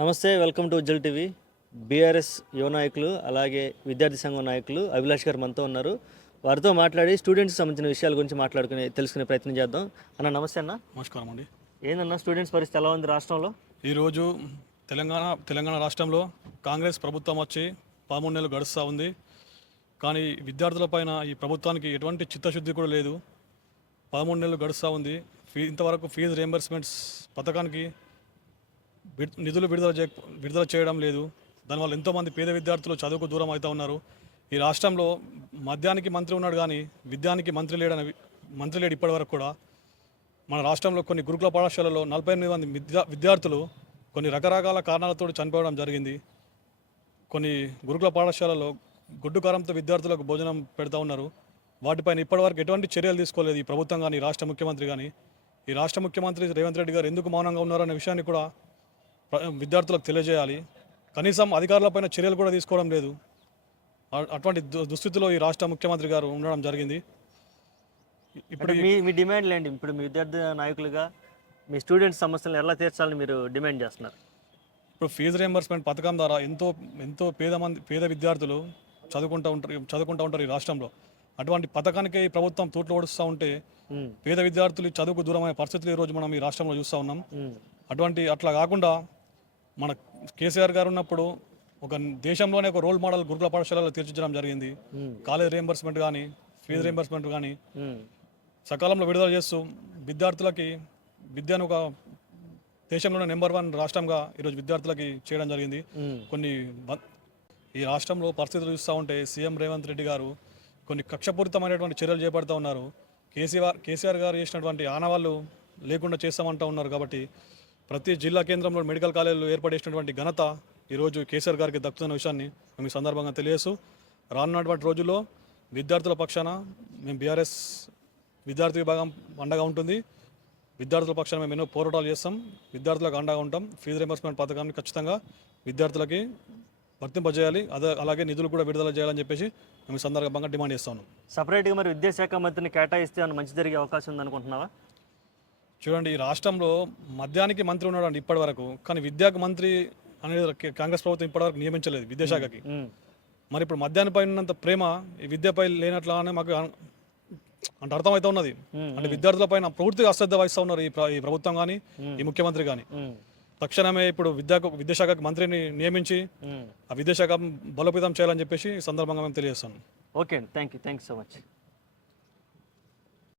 నమస్తే, welcome to Ujjal TV. BRS యువ నాయకులు అలాగే విద్యార్థి సంఘం నాయకులు అభిలాష్ గారు మనతో ఉన్నారు. వారితో మాట్లాడి స్టూడెంట్స్ సంబంధించిన విషయాల గురించి తెలుసుకునే ప్రయత్నం చేద్దాం. అన్న నమస్తే అన్న. నమస్కారం అండి. ఏందన్న స్టూడెంట్స్ పరిస్థితి ఎలా ఉంది రాష్ట్రంలో? ఈరోజు తెలంగాణ రాష్ట్రంలో కాంగ్రెస్ ప్రభుత్వం వచ్చి 13 నెలలు గడుస్తూ ఉంది. కానీ విద్యార్థులపైన ఈ ప్రభుత్వానికి ఎటువంటి చిత్తశుద్ధి కూడా లేదు. 13 నెలలు గడుస్తూ ఉంది. ఇంతవరకు ఫీజు రియంబర్స్మెంట్స్ పథకానికి నిధులు విడుదల చేయడం లేదు. దానివల్ల ఎంతోమంది పేద విద్యార్థులు చదువుకు దూరం అవుతూ ఉన్నారు. ఈ రాష్ట్రంలో మద్యానికి మంత్రి ఉన్నాడు కానీ విద్యానికి మంత్రి లేడు ఇప్పటి వరకు కూడా. మన రాష్ట్రంలో కొన్ని గురుకుల పాఠశాలలో 48 మంది విద్యార్థులు కొన్ని రకరకాల కారణాలతో చనిపోవడం జరిగింది. కొన్ని గురుకుల పాఠశాలలో గుడ్డు కారంతో విద్యార్థులకు భోజనం పెడతా ఉన్నారు. వాటిపైన ఇప్పటివరకు ఎటువంటి చర్యలు తీసుకోలేదు ఈ ప్రభుత్వం కానీ రాష్ట్ర ముఖ్యమంత్రి కానీ. ఈ రాష్ట్ర ముఖ్యమంత్రి రేవంత్ రెడ్డి గారు ఎందుకు మౌనంగా ఉన్నారనే విషయాన్ని కూడా విద్యార్థులకు తెలియజేయాలి. కనీసం అధికారులపైన చర్యలు కూడా తీసుకోవడం లేదు. అటువంటి దుస్థితిలో ఈ రాష్ట్ర ముఖ్యమంత్రి గారు ఉండడం జరిగింది. ఇప్పుడు మీ డిమాండ్లు ఏంటి? ఇప్పుడు మీ విద్యార్థి నాయకులుగా మీ స్టూడెంట్స్ సమస్యలను ఎలా తీర్చాలని మీరు డిమాండ్ చేస్తున్నారు? ఇప్పుడు ఫీజు రియంబర్స్మెంట్ పథకం ద్వారా ఎంతో పేద విద్యార్థులు చదువుకుంటూ ఉంటారు ఈ రాష్ట్రంలో. అటువంటి పథకానికి ఈ ప్రభుత్వం తూట్లు ఓడుస్తూ ఉంటే పేద విద్యార్థులు చదువుకు దూరమైన పరిస్థితులు ఈరోజు మనం ఈ రాష్ట్రంలో చూస్తూ ఉన్నాం. అట్లా కాకుండా మన కేసీఆర్ గారు ఉన్నప్పుడు ఒక దేశంలోనే ఒక రోల్ మోడల్ గురుకుల పాఠశాలలో తీర్చిదిద్దడం జరిగింది. కాలేజ్ రియంబర్స్మెంట్ కానీ ఫీజు రియంబర్స్మెంట్ కానీ సకాలంలో విడుదల చేస్తూ విద్యార్థులకి విద్యను ఒక దేశంలోనే నెంబర్ 1 రాష్ట్రంగా ఈరోజు విద్యార్థులకి చేయడం జరిగింది. ఈ రాష్ట్రంలో పరిస్థితులు చూస్తూ ఉంటే సీఎం రేవంత్ రెడ్డి గారు కొన్ని కక్షపూరితమైనటువంటి చర్యలు చేపడుతూ ఉన్నారు. కేసీఆర్ గారు చేసినటువంటి ఆనవాళ్ళు లేకుండా చేస్తామంటూ ఉన్నారు. కాబట్టి ప్రతి జిల్లా కేంద్రంలో మెడికల్ కాలేజీలు ఏర్పడేసినటువంటి ఘనత ఈరోజు కేసీఆర్ గారికి దక్కుతున్న విషయాన్ని మేము ఈ సందర్భంగా తెలియజేస్తూ రానున్నటువంటి రోజుల్లో విద్యార్థుల పక్షాన మేము బీఆర్ఎస్ విద్యార్థి విభాగం అండగా ఉంటుంది. విద్యార్థుల పక్షాన మేము ఎన్నో పోరాటాలు చేస్తాం. విద్యార్థులకు అండగా ఉంటాం. ఫీజు రియంబర్స్మెంట్ పథకాన్ని ఖచ్చితంగా విద్యార్థులకి వర్తింపజేయాలి. అలాగే నిధులు కూడా విడుదల చేయాలని చెప్పేసి మేము ఈ సందర్భంగా డిమాండ్ చేస్తాను. సపరేట్గా మరి విద్యాశాఖ మంత్రిని కేటాయిస్తే మంచి జరిగే అవకాశం ఉందనుకుంటున్నావా? చూడండి, ఈ రాష్ట్రంలో మద్యానికి మంత్రి ఉన్నాడు ఇప్పటి వరకు, కానీ విద్యాకు మంత్రి అనేది కాంగ్రెస్ ప్రభుత్వం ఇప్పటివరకు నియమించలేదు విద్యాశాఖకి. మరి ఇప్పుడు మద్యానిపై ఉన్నంత ప్రేమ ఈ విద్యపై లేనట్లానే మాకు అంటే అర్థమవుతా ఉన్నది. అంటే విద్యార్థుల పైన పూర్తిగా అశ్రద్ధ వహిస్తూ ఉన్నారు ఈ ప్రభుత్వం కానీ ఈ ముఖ్యమంత్రి కానీ. తక్షణమే ఇప్పుడు విద్యాశాఖకి మంత్రిని నియమించి ఆ విద్యాశాఖ బలోపేతం చేయాలని చెప్పేసి ఈ సందర్భంగా మేము తెలియజేస్తాను. ఓకే అండి, థ్యాంక్ యూ సో మచ్.